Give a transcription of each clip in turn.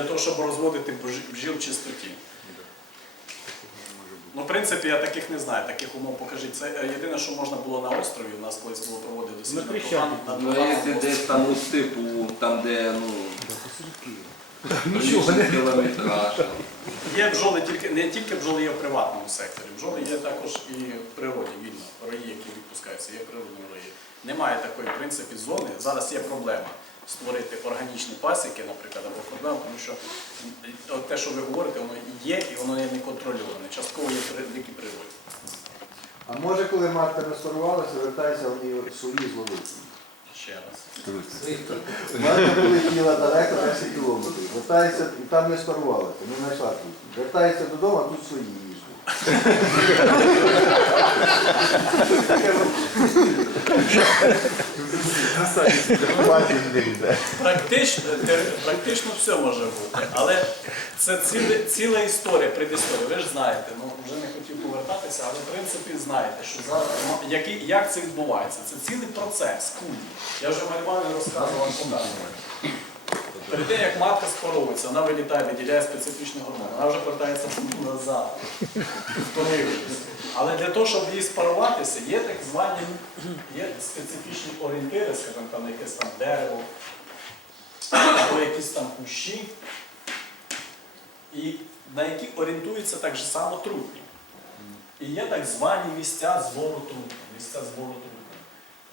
для того, щоб розводити бджіл в чистоті. Ну, в принципі, я таких не знаю, таких умов покажіть. Це е, єдине, що можна було на острові. У нас колись було проводити дослідження. Ну, Туфановому якщо десь там у степу, там де, ну, Нічого не кілометраж. Є бджоли тільки не тільки бджоли є в приватному секторі. Бджоли є також і в природі, вільно, рої, які відпускаються, є природні рої. Немає такої в принципі зони. Зараз є проблема створити органічні пасіки, наприклад, або проблема, тому що те, що ви говорите, воно і є, і воно є неконтрольоване. Частково є при дикій природі. А може, коли матка не сформувалася, вертається в ній свої зловити. Ще раз. Матка полетіла далеко 10 кілометрів, вертається і там не сформувалася, не знайшла тут. Вертається додому, а тут свої її ждуть. Практично, те- практично все може бути, але це ціла, ціла історія, предісторія. Ви ж знаєте, ну вже не хотів повертатися, але в принципі знаєте, що зараз ну, який, як це відбувається. Це цілий процес, кулі. Я вже малювально розказував показував. Перед тим, як матка спаровується, вона вилітає, виділяє специфічний гормон, вона вже повертається назад. втомившись. Але для того, щоб її спаруватися, є так звані є специфічні орієнтири, скажімо, там якесь там дерево, або якісь там кущі, і на які орієнтуються так же само трутні. І є так звані місця збору трутня. Місця збору трутня.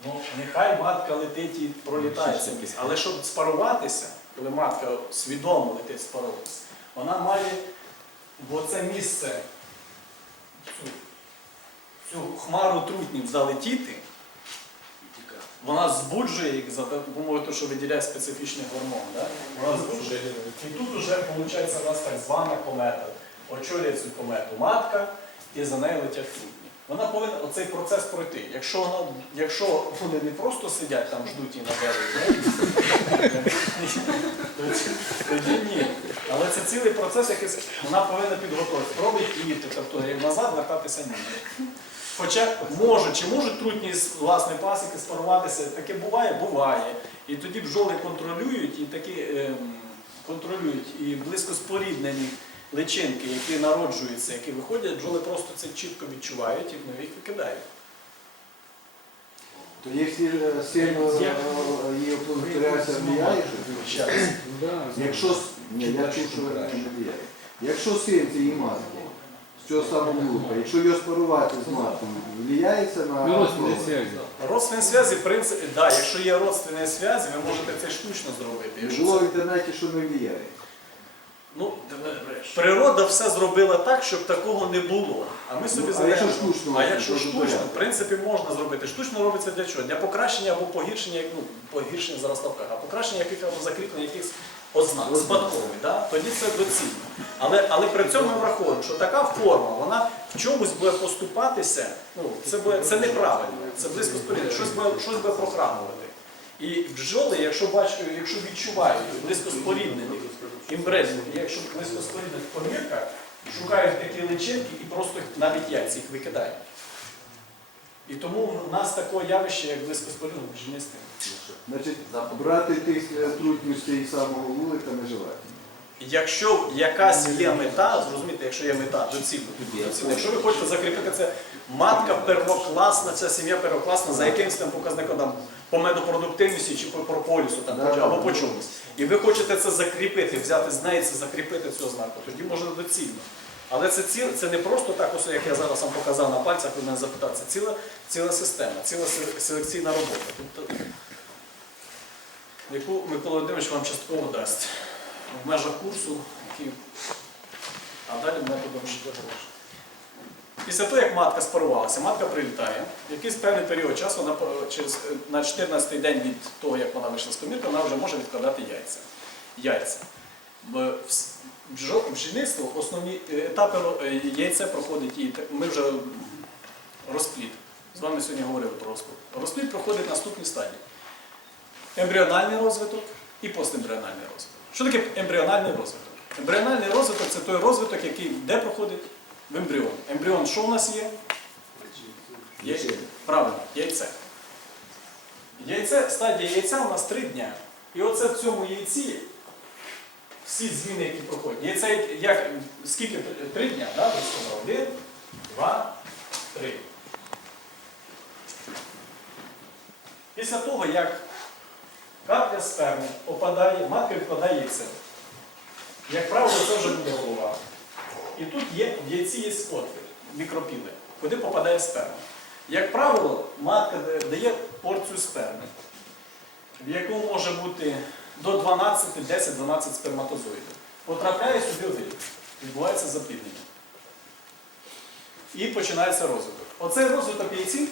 Ну, нехай матка летить і пролітає це. Але щоб спаруватися, коли матка свідомо летить спаруватися, вона має в оце місце, цю, цю хмару трутнів залетіти, вона збуджує їх за допомогою що виділяє специфічний гормон. Да? Вона збуджує. І тут вже виходить у нас так звана комета. Очолює цю комету матка, і за нею летять трутні. Вона повинна оцей процес пройти. Якщо, вона, якщо вони не просто сидять там, ждуть її на дереві, тоді ні. Але це цілий процес, який вона повинна підготувати. Пробує їти, тобто як назад вертатися ні. Хоча можуть, чи можуть трутні з власної пасіки спаруватися, таке буває, буває. І тоді бджоли контролюють і такі ем, контролюють і близько споріднені личинки, які народжуються, які виходять, бджоли просто це чітко відчувають і ну, їх викидають. То якщо е, сильно е, її оплодотворяється влияє, якщо ні, я чув, що не влияє. Якщо син цієї матки, з цього самого група, якщо його спарувати з маткою, влияється на Родственні связи. Родственні зв'язі, в принципі, да, якщо є родственні зв'язі, ви можете це штучно зробити. Якщо Було в це- інтернеті, що не влияє. Ну, природа все зробила так, щоб такого не було. А ми собі Ну, а якщо штучно А якщо штучно, в принципі, можна зробити. Штучно робиться для чого? Для покращення або погіршення, ну, погіршення зараз ставка, а покращення яких або закріплення якихось ознак, спадкових. Да? Тоді це доцільно. Але, але при цьому ми враховуємо, що така форма, вона в чомусь буде поступатися, ну, це, буде, це неправильно, це близько спорідне, щось буде, щось буде прохрамувати. І бджоли, якщо бачу, якщо відчувають близько споріднених імбрезів, якщо близько споріднених помірках, шукають такі личинки і просто навіть яйця їх викидають. І тому в нас таке явище, як близько споріднених бджільництва. Значить, брати тих е, цієї самого вулика не желательно. Якщо якась є мета, зрозумієте, якщо є мета доцільно, доцільно. якщо ви хочете закріпити це, матка первокласна, ця сім'я первокласна за якимось там показником там, по медопродуктивності чи по прополісу там, або по чомусь. І ви хочете це закріпити, взяти з неї це закріпити цю ознаку, тоді можна доцільно. Але це ціл, це не просто так, ось, як я зараз вам показав на пальцях, ви мене запитати, це ціла, ціла система, ціла селекційна робота. Тобто, яку Микола Володимирович вам частково дасть в межах курсу, який, а далі методом школи. Після того, як матка спарувалася, матка прилітає, якийсь певний період часу, вона через, е, на 14-й день від того, як вона вийшла з комірки, вона вже може відкладати яйця. яйця. Бджільництво основні е, етапи е, яйця проходить, і ми вже розплід. З вами сьогодні говорили про розплід. Розплід проходить наступні стадії. Ембріональний розвиток і постембріональний розвиток. Що таке ембріональний розвиток? Ембріональний розвиток це той розвиток, який де проходить в ембріон. Ембріон що у нас є? Яйце. Правильно, яйце. Яйце, стадія яйця у нас три дня. І оце в цьому яйці всі зміни, які проходять. Яйце, як, скільки? Три дня, да, ви сказали? Один, два, три. Після того, як капля сперми попадає, матка відкладає яйце. Як правило, це вже буде голова. І тут є, в яйці є отвір, мікропіли, куди попадає сперма. Як правило, матка дає порцію сперми, в якому може бути до 12, 10-12 сперматозоїдів. Потрапляє сюди один, відбувається запліднення. І починається розвиток. Оцей розвиток яйців,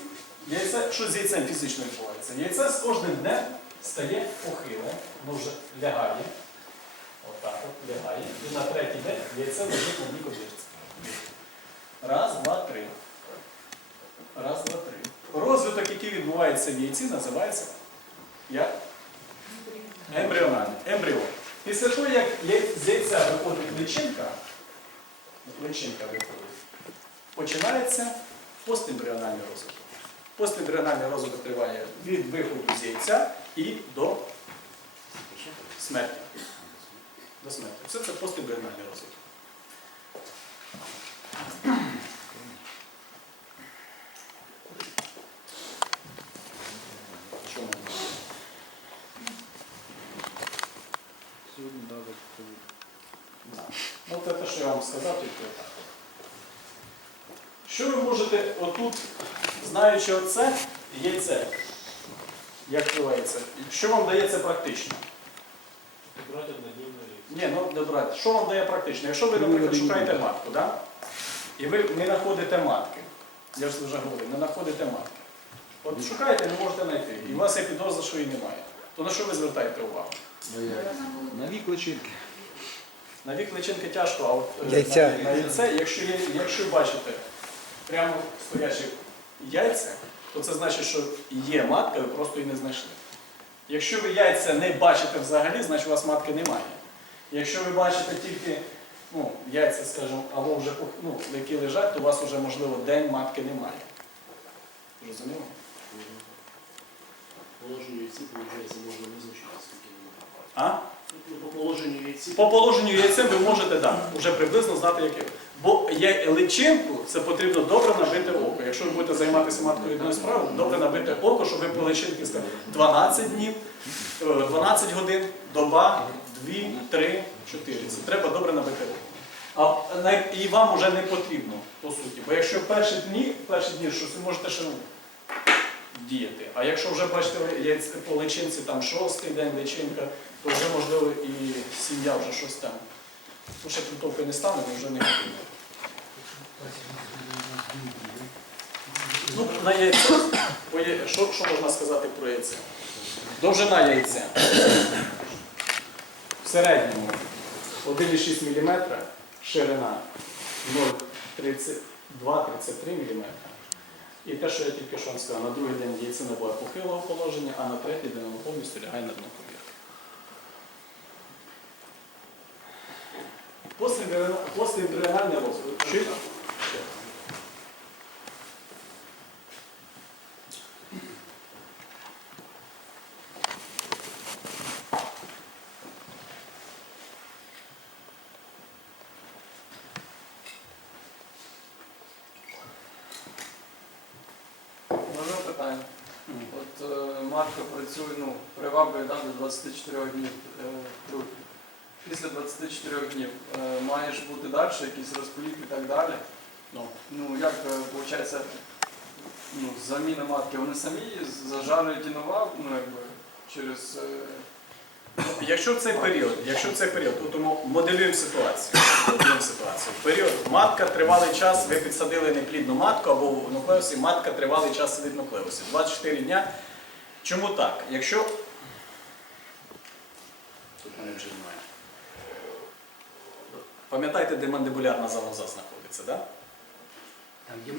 яйце, що з яйцем фізично відбувається? Яйце з кожним днем стає похиле, воно вже лягає. Отак от лягає. І на третій день яйце лежить на дні кобірці. Раз, два, три. Раз, два, три. Розвиток, який відбувається в яйці, називається як? Ембріональний. Ембріон. Після того, як з яйця виходить личинка, личинка виходить, починається постембріональний розвиток. Постембріональний розвиток триває від виходу з яйця і до смерті. До смерті. Все це постембріональний розвиток. Чому? Да. Ну, це те, що я вам сказав, тільки отак. Що ви можете отут, знаючи оце, яйце, як впливається, що вам дає це практично? Ні, ну добре, що вам дає практично? Якщо ви, наприклад, шукаєте матку, да? і ви не знаходите матки, я ж вже говорив, не знаходите матки. От шукаєте, не можете знайти, і у вас є підозра, що її немає. То на що ви звертаєте увагу? На вік личинки. На вік личинки тяжко, а от е, Яйця. на, на яйце, якщо, є, якщо бачите прямо стоячі яйця, то це значить, що є матка, ви просто її не знайшли. Якщо ви яйця не бачите взагалі, значить у вас матки немає. Якщо ви бачите тільки ну, яйця, скажімо, або вже ну, які лежать, то у вас вже, можливо, день матки немає. Зрозуміло? Положенню яйці, виходить, можна визначити, скільки немає. А? По положенню яйця. По положенню яйця ви можете да, вже приблизно знати, яке. Бо я- личинку це потрібно добре набити око. Якщо ви будете займатися маткою одною справою, добре набити око, щоб ви по личинки сказали 12 днів, е, 12 годин, доба, 2, 3, 4. Це треба добре набити око. А і вам вже не потрібно, по суті. Бо якщо перші дні, перші дні щось ви можете ще ну, діяти. А якщо вже бачите по личинці там шостий день личинка, то вже можливо і сім'я вже щось там. Ну, ще трутовки не стане, але вже не потрібно. Ну, на яйце. Що, що можна сказати про яйце? Довжина яйця. В середньому 1,6 мм, ширина 0,32-33 мм. І те, що я тільки що вам сказав, на другий день яйце набуває похилого положення, а на третій день воно повністю лягає на дно Постембріональний постембріональний. Питання? От е, працює, ну, приваблює да, до 24 днів. Після 24 днів е, маєш бути далі, якийсь розплід і так далі. Ну, Ну, як виходить, ну, заміна матки, вони самі зажарюють і нова, ну, якби, через. е, Якщо в цей період, якщо в цей період, то тому моделюємо ситуацію. Моделюємо ситуацію. В період матка тривалий час, ви підсадили неплідну матку або в нуклеусі, матка тривалий час сидить в нуклеусі. 24 дня. Чому так? Якщо. Тут мене вже немає. Пам'ятаєте, де мандибулярна залоза знаходиться, так? Да? Там є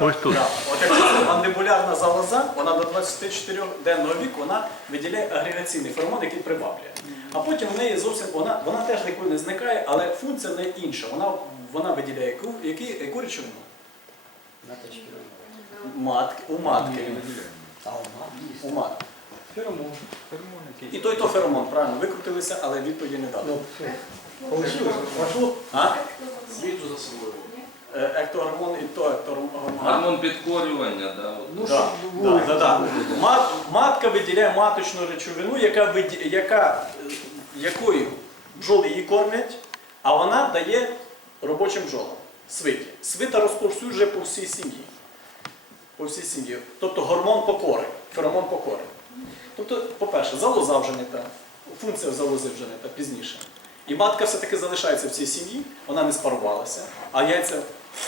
Ось тут. От якщо мандибулярна залоза, вона до 24-денного віку вона виділяє агрегаційний феромон, який приваблює. А потім в неї зовсім вона, вона теж ніколи не зникає, але функція в неї інша. Вона, вона виділяє яку, які, яку речовину? Матки, у матки. У матки. Феромон. Феромон якийсь. І той то феромон, правильно, викрутилися, але відповіді не дали. Пошло, пошло. А? Світу за собою. Е, Ектогормон і то ектогормон. Гормон підкорювання, да, от. Ну, Да, щоб да, да, да. Мат- Матка виділяє маточну речовину, яка, виді- яка, е, якою бджоли її кормлять, а вона дає робочим бджолам свиті. Свита розповсюджує по всій сім'ї. По всій сім'ї. Тобто гормон покори, феромон покори. Тобто, по-перше, залоза вже не та, функція залози вже не та пізніше. І матка все-таки залишається в цій сім'ї, вона не спарувалася, а яйця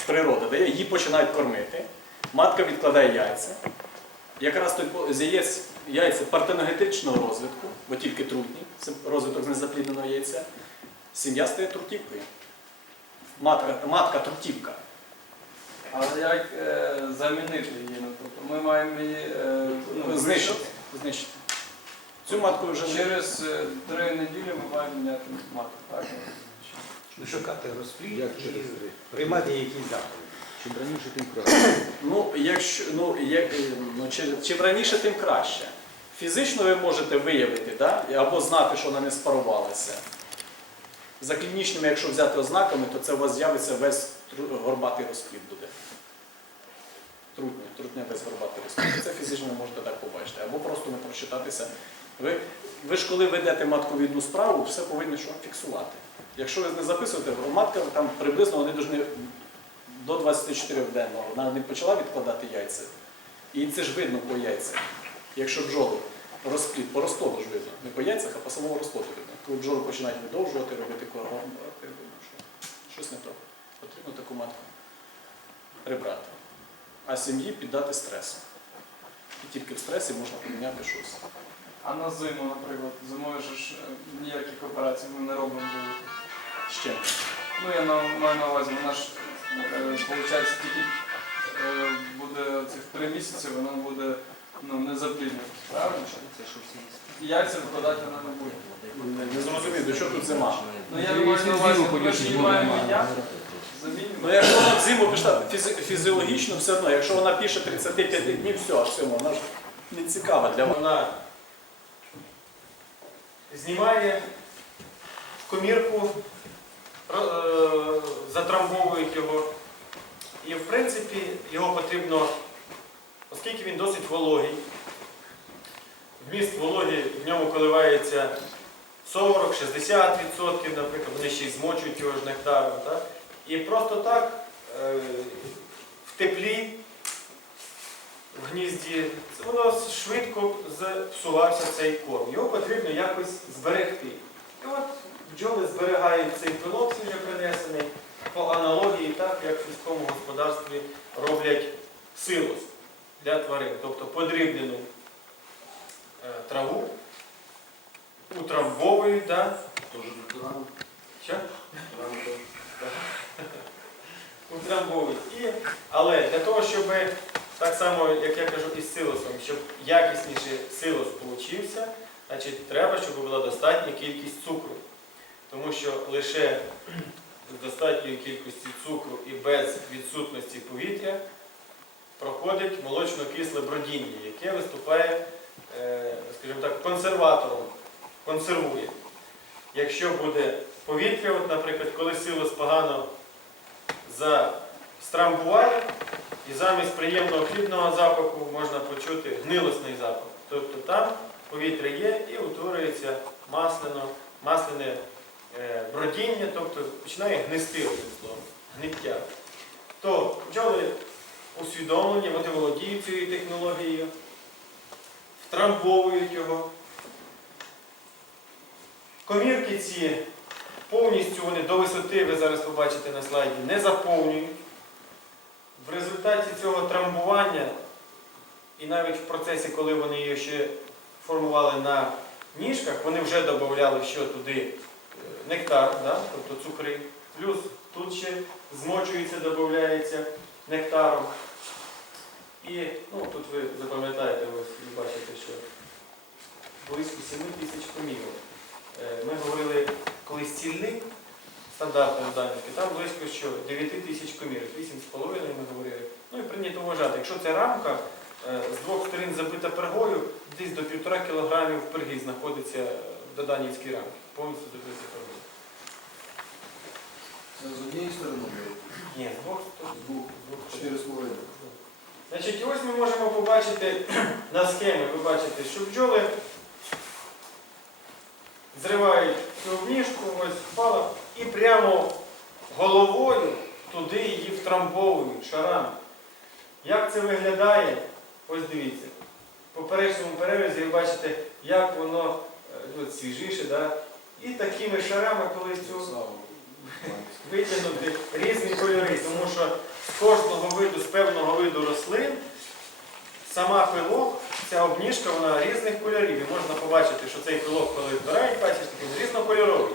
природа дає, її починають кормити. Матка відкладає яйця. Якраз той з яєць яйця партеногетичного розвитку, бо тільки трутні, це розвиток незаплідненого яйця, сім'я стає трутівкою. Матка, матка трутівка. Але як е, замінити її? Ну, тобто ми маємо її е, ну, Знищити. Знищити. Цю матку вже Через е, три неділі ми маємо міняти матку, так? Ну, шукати розплід Як і через три? приймати якісь заходи. Чим раніше, тим краще. Ну, якщо, ну, як, е, ну, чим, чим раніше, тим краще. Фізично ви можете виявити, да? або знати, що вона не спарувалася. За клінічними, якщо взяти ознаками, то це у вас з'явиться весь тру- горбатий розплід буде. Трутня, трутня весь. Це фізично ви можете так побачити. Або просто не прочитатися. Ви, ви ж коли ведете матковідну справу, все повинні що фіксувати. Якщо ви не записуєте, матка там приблизно вони повинні до 24 денного. Вона не почала відкладати яйця. І це ж видно по яйцях. Якщо бджоли розплід, по розплоду ж видно. Не по яйцях, а по самому розплоду видно. Коли бджоли починають видовжувати, робити кругом, ти видно, що щось не то. Потрібно таку матку прибрати. А сім'ї піддати стресу. І тільки в стресі можна поміняти щось. А на зиму, наприклад, зимою ж е, ніяких операцій ми не робимо. Ще. Ну, я на, маю на увазі, вона ж, виходить, тільки е, буде цих три місяці, вона буде ну, не запліднюватися, правильно? Яйця вкладати вона не буде. Не, не зрозумів, до чого тут зима. Ну я маю на увазі, ми ж її маємо міняти, замінювати. Ну якщо вона взиму пішла фізи- фізіологічно, все одно, якщо вона пише 35 днів, все, аж всьому, вона ж не цікава для мене. Вона знімає комірку, е, затрамбовують його. І в принципі його потрібно, оскільки він досить вологий, вміст вологі в ньому коливається 40-60%, наприклад, вони ще й змочують його ж нектаром. Так? І просто так е, в теплі в гнізді, воно швидко зіпсувався цей корм. Його потрібно якось зберегти. І от бджоли зберігають цей пилок свіже принесений по аналогії, так як в сільському господарстві роблять силос для тварин, тобто подрібнену е, траву, утрамбовують, да? Що? Натурально теж. Утрамбовують. І, але для того, щоб так само, як я кажу, із силосом, щоб якісніший силос получився, значить, треба, щоб була достатня кількість цукру. Тому що лише з достатньою кількістю цукру і без відсутності повітря проходить молочно-кисле бродіння, яке виступає, е, скажімо так, консерватором, консервує. Якщо буде повітря, от, наприклад, коли силос погано застрамбували, і замість приємного хлібного запаху можна почути гнилосний запах. Тобто там повітря є і утворюється масляно, масляне е, бродіння, тобто починає гнисти одним словом, гниття. То бджоли усвідомлені, вони володіють цією технологією, втрамбовують його. Комірки ці повністю вони до висоти, ви зараз побачите на слайді, не заповнюють. В результаті цього трамбування, і навіть в процесі, коли вони її ще формували на ніжках, вони вже додавали що туди е, нектар, да? тобто цукри. Плюс тут ще змочується, додається нектаром. І ну, тут ви запам'ятаєте, ви бачите, що близько 7 тисяч комірок. Е, Ми говорили колись цільник стандартної даністки, там близько що 9 тисяч комірок, 8,5 ми говорили. Ну і прийнято вважати, якщо ця рамка е, з двох сторін забита пергою, десь до півтора кілограмів перги знаходиться в Доданівській рамці. Повністю закриті перги. Це з однієї сторони, Ні, з двох сторон. чотири з половиною. Значить, і ось ми можемо побачити на схемі, ви бачите, що бджоли зривають цю обніжку, прямо головою туди її втрамбовують шарами. Як це виглядає? Ось дивіться. В поперечному перерізі ви бачите, як воно е, от, свіжіше, да? і такими шарами, коли цю витягнути різні кольори, тому що з кожного виду, з певного виду рослин, сама пилок, ця обніжка, вона різних кольорів. І можна побачити, що цей пилок, коли збирають пасічники, він різнокольоровий.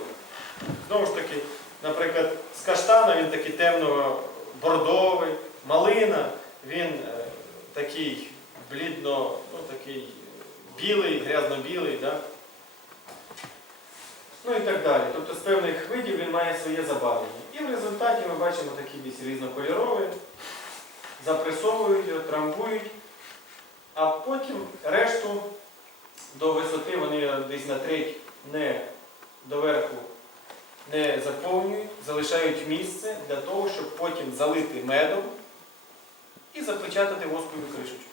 Знову ж таки, наприклад, з каштана він такий темно-бордовий, малина, він е, такий блідно, ну такий білий, грязно-білий. Да? Ну і так далі. Тобто з певних видів він має своє забарвлення. І в результаті ми бачимо такі десь різнокольорові, запресовують його, трамбують, а потім решту до висоти вони десь на треть не доверху не заповнюють, залишають місце для того, щоб потім залити медом і запечатати восковою кришечкою.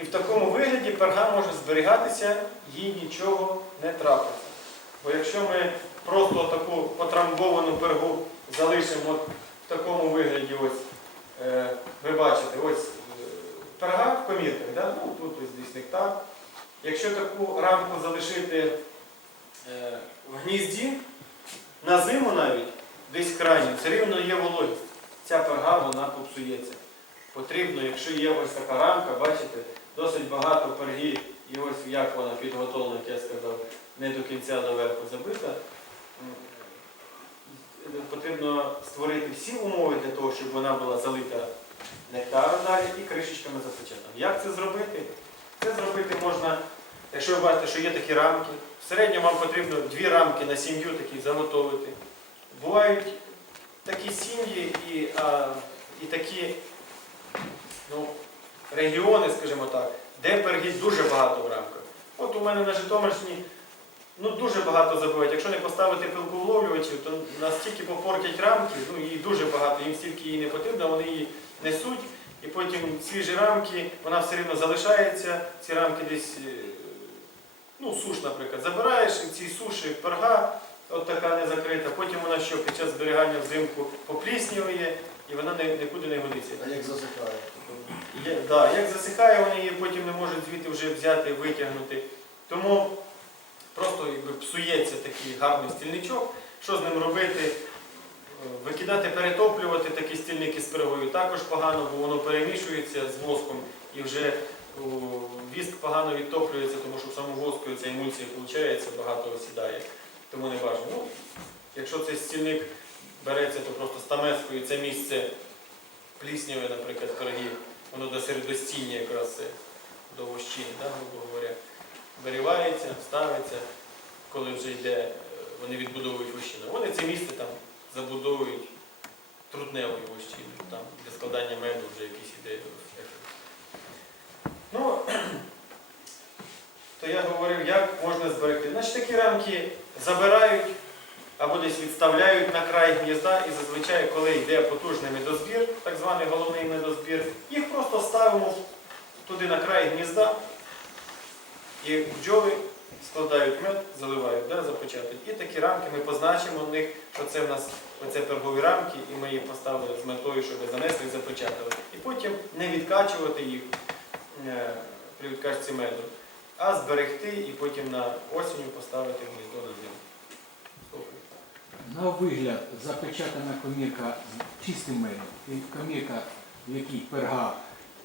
І в такому вигляді перга може зберігатися, їй нічого не трапиться. Бо якщо ми просто таку потрамбовану пергу залишимо в такому вигляді, ось, е, ви бачите, ось е, перга в комірках, да? ну, тут ось десь нектар. Якщо таку рамку залишити в гнізді, на зиму навіть, десь крайні, все рівно є вологість. Ця перга вона попсується. Потрібно, якщо є ось така рамка, бачите, досить багато перги, і ось як вона підготовлена, як я сказав, не до кінця доверху забита. Потрібно створити всі умови для того, щоб вона була залита нектаром далі і кришечками запечатана. Як це зробити? Це зробити можна, якщо ви бачите, що є такі рамки. В середньому вам потрібно дві рамки на сім'ю такі заготовити. Бувають такі сім'ї і, і такі ну, регіони, скажімо так, де перги дуже багато в рамках. От у мене на Житомирщині ну, дуже багато забивають. Якщо не поставити пилковловлювачів, то настільки попортять рамки, ну її дуже багато, їм стільки її не потрібно, вони її несуть. І потім свіжі рамки, вона все рівно залишається, ці рамки десь, е, ну, суш, наприклад, забираєш, і в цій суші перга, от така не закрита, потім вона що під час зберігання взимку попліснює, і вона нікуди не годиться. А як засихає? Є- да, як засихає, вони її потім не можуть звідти вже взяти, витягнути. Тому просто якби, псується такий гарний стільничок. Що з ним робити? Викидати, перетоплювати такі стільники з пирогою також погано, бо воно перемішується з воском і вже о, віск погано відтоплюється, тому що воску ця емульсія виходить, багато осідає. Тому не бажано. Ну, якщо цей стільник береться, то просто стамескою це місце плісняве, наприклад, пирогів, воно до середостіння якраз до вощини, да, грубо говоря, вирівається, ставиться, коли вже йде, е, вони відбудовують вощину. Вони це місце там забудовують трутневою вощиною, там для складання меду вже якісь іде ефект. Ну, то я говорив, як можна зберегти. Значить, такі рамки забирають або десь відставляють на край гнізда, і зазвичай, коли йде потужний медозбір, так званий головний медозбір, їх просто ставимо туди на край гнізда, і бджоли складають мед, заливають, да, запечатують. І такі рамки ми позначимо в них, що це в нас оце пергові рамки, і ми їх поставили з метою, щоб занесли і запечатали. І потім не відкачувати їх е, при відкачці меду, а зберегти і потім на осінню поставити в гніздо на зиму. На вигляд запечатана комірка з чистим медом і комірка, в якій перга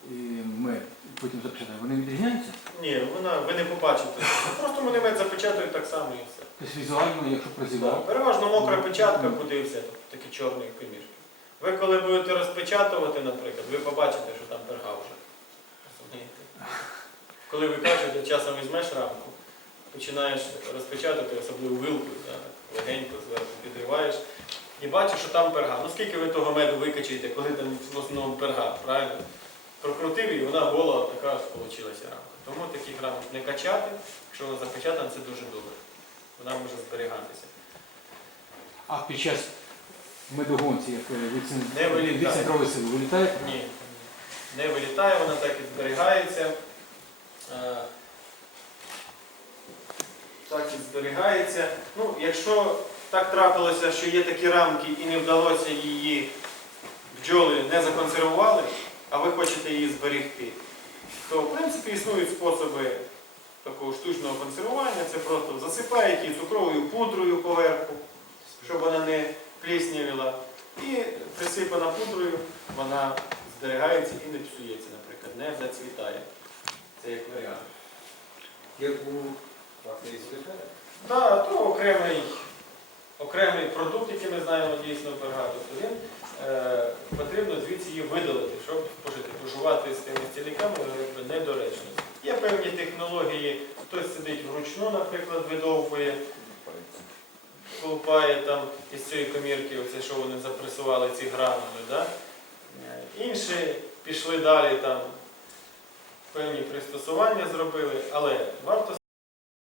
і мед, потім запечатана, вони відрізняються? Ні, вона, ви не побачите. Просто вони мед запечатують так само і все. Тобто візуально, якщо прозівав, Переважно мокра печатка, куди і все, тобто такі чорні комірки. Ви коли будете розпечатувати, наприклад, ви побачите, що там перга вже. Розумієте? Коли ви кажете, часом візьмеш рамку, починаєш розпечатати, особливо вилкою, да, легенько зверху підриваєш, і бачиш, що там перга. Ну скільки ви того меду викачаєте, коли там в основному перга, правильно? Прокрутив і вона гола така вийшла рамка. Тому таких рамок не качати. Якщо воно запечатано, це дуже добре. Вона може зберігатися. А під час медогонці, як Не вилітає. сили, вилітає? Ні, не вилітає, вона так і зберігається. Е, Так і зберігається. Ну, якщо так трапилося, що є такі рамки і не вдалося її бджоли не законсервували, а ви хочете її зберегти, то в принципі існують способи такого штучного консервування. Це просто засипаєте її цукровою пудрою поверху, щоб вона не пліснявіла. І присипана пудрою, вона зберігається і не псується, наприклад, не зацвітає. Це як варіант. Як у фактично. Так, то окремий, окремий продукт, який ми знаємо дійсно багато, то він е, потрібно звідси її видалити, щоб спожити. Пожувати з тими стіліками недоречно. Є певні технології, хтось сидить вручну, наприклад, видовбує, колупає там із цієї комірки, оце, що вони запресували ці гранули. Да? Е, Інші пішли далі там. Певні пристосування зробили, але варто